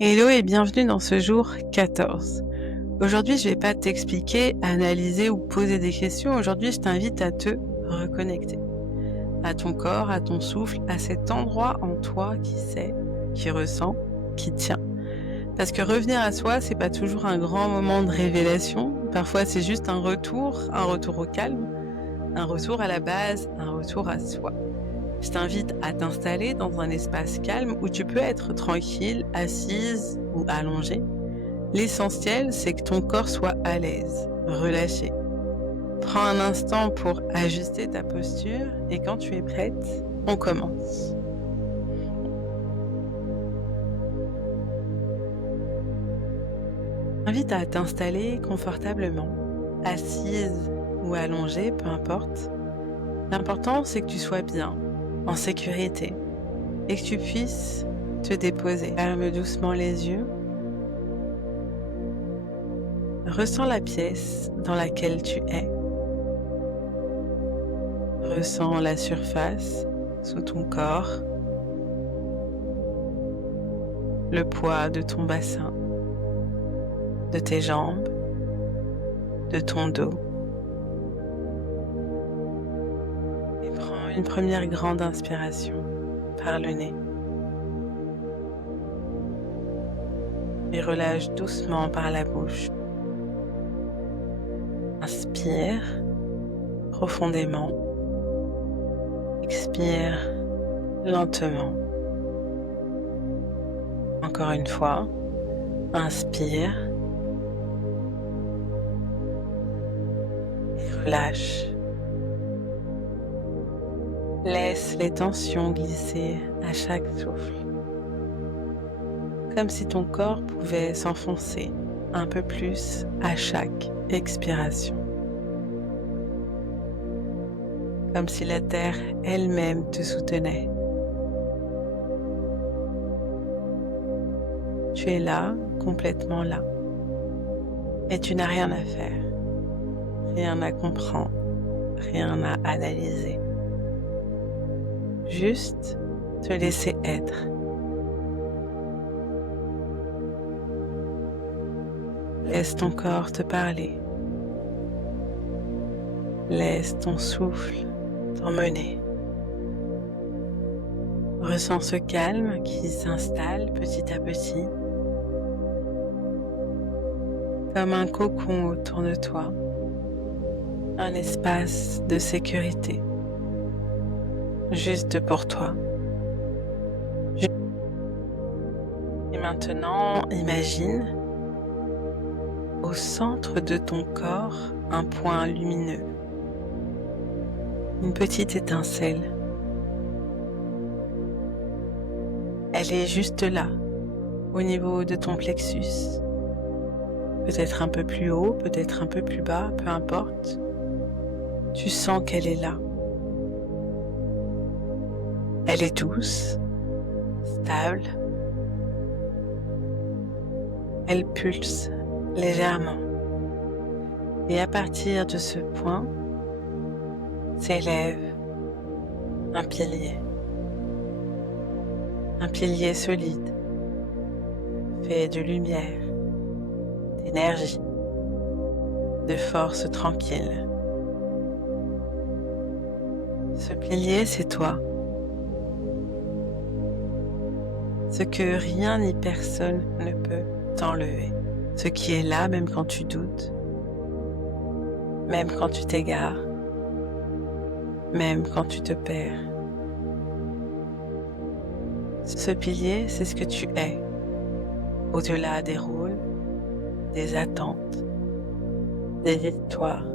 Hello et bienvenue dans ce jour 14. Aujourd'hui, je vais pas t'expliquer, analyser ou poser des questions. Aujourd'hui, je t'invite à te reconnecter à ton corps, à ton souffle, à cet endroit en toi qui sait, qui ressent, qui tient. Parce que revenir à soi, c'est pas toujours un grand moment de révélation. Parfois, c'est juste un retour au calme, un retour à la base, un retour à soi. Je t'invite à t'installer dans un espace calme où tu peux être tranquille, assise ou allongée. L'essentiel, c'est que ton corps soit à l'aise, relâché. Prends un instant pour ajuster ta posture et quand tu es prête, on commence. Je t'invite à t'installer confortablement, assise ou allongée, peu importe. L'important, c'est que tu sois bien, en sécurité et que tu puisses te déposer. Ferme doucement les yeux. Ressens la pièce dans laquelle tu es. Ressens la surface sous ton corps, le poids de ton bassin, de tes jambes, de ton dos. Et prends une première grande inspiration par le nez. Et relâche doucement par la bouche. Inspire profondément. Expire lentement. Encore une fois, inspire et relâche. Laisse les tensions glisser à chaque souffle, comme si ton corps pouvait s'enfoncer un peu plus à chaque expiration. Comme si la terre elle-même te soutenait. Tu es là, complètement là. Et tu n'as rien à faire, rien à comprendre, rien à analyser. Juste te laisser être. Laisse ton corps te parler. Laisse ton souffle t'emmener. Ressens ce calme qui s'installe petit à petit, comme un cocon autour de toi, un espace de sécurité, juste pour toi. Et maintenant, imagine au centre de ton corps un point lumineux, une petite étincelle. Elle est juste là, au niveau de ton plexus. Peut-être un peu plus haut, peut-être un peu plus bas, peu importe. Tu sens qu'elle est là. Elle est douce, stable. Elle pulse légèrement. Et à partir de ce point, s'élève un pilier. Un pilier solide, fait de lumière, d'énergie, de force tranquille. Ce pilier, c'est toi. Ce que rien ni personne ne peut t'enlever. Ce qui est là même quand tu doutes, même quand tu t'égares, même quand tu te perds. Ce pilier, c'est ce que tu es, au-delà des rôles, des attentes, des histoires.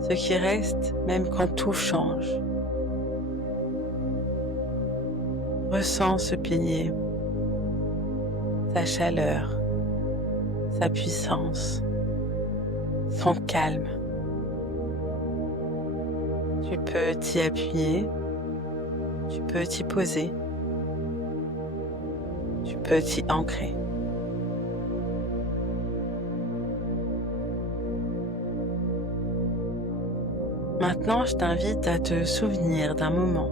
Ce qui reste même quand tout change. Ressens ce pilier, sa chaleur, sa puissance, son calme. Tu peux t'y appuyer, tu peux t'y poser, tu peux t'y ancrer. Maintenant, je t'invite à te souvenir d'un moment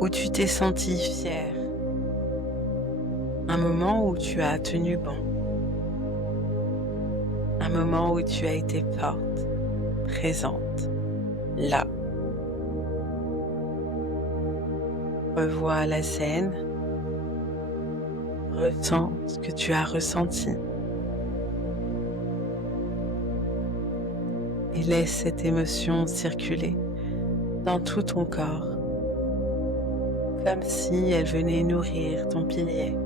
où tu t'es senti fier, Un moment où tu as tenu bon. Un moment où tu as été forte, présente, là. Revois la scène. Ressens ce que tu as ressenti. Et laisse cette émotion circuler dans tout ton corps, comme si elle venait nourrir ton pilier,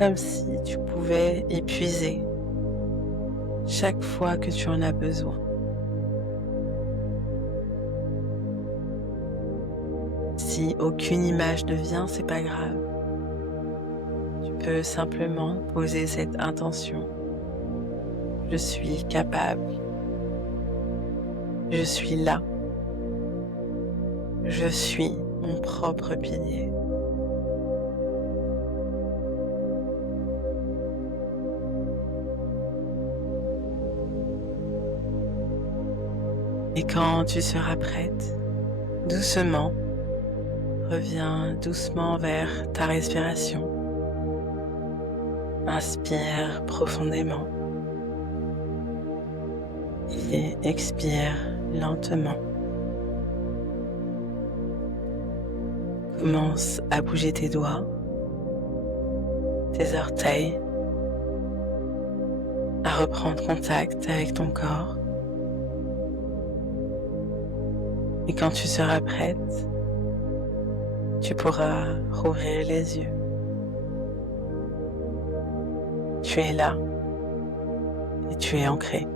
comme si tu pouvais y puiser chaque fois que tu en as besoin. Si aucune image ne vient, c'est pas grave. Tu peux simplement poser cette intention. Je suis capable. Je suis là. Je suis mon propre pilier. Et quand tu seras prête, doucement, reviens doucement vers ta respiration. Inspire profondément et expire lentement. Commence à bouger tes doigts, tes orteils, à reprendre contact avec ton corps. Et quand tu seras prête, tu pourras rouvrir les yeux. Tu es là et tu es ancré.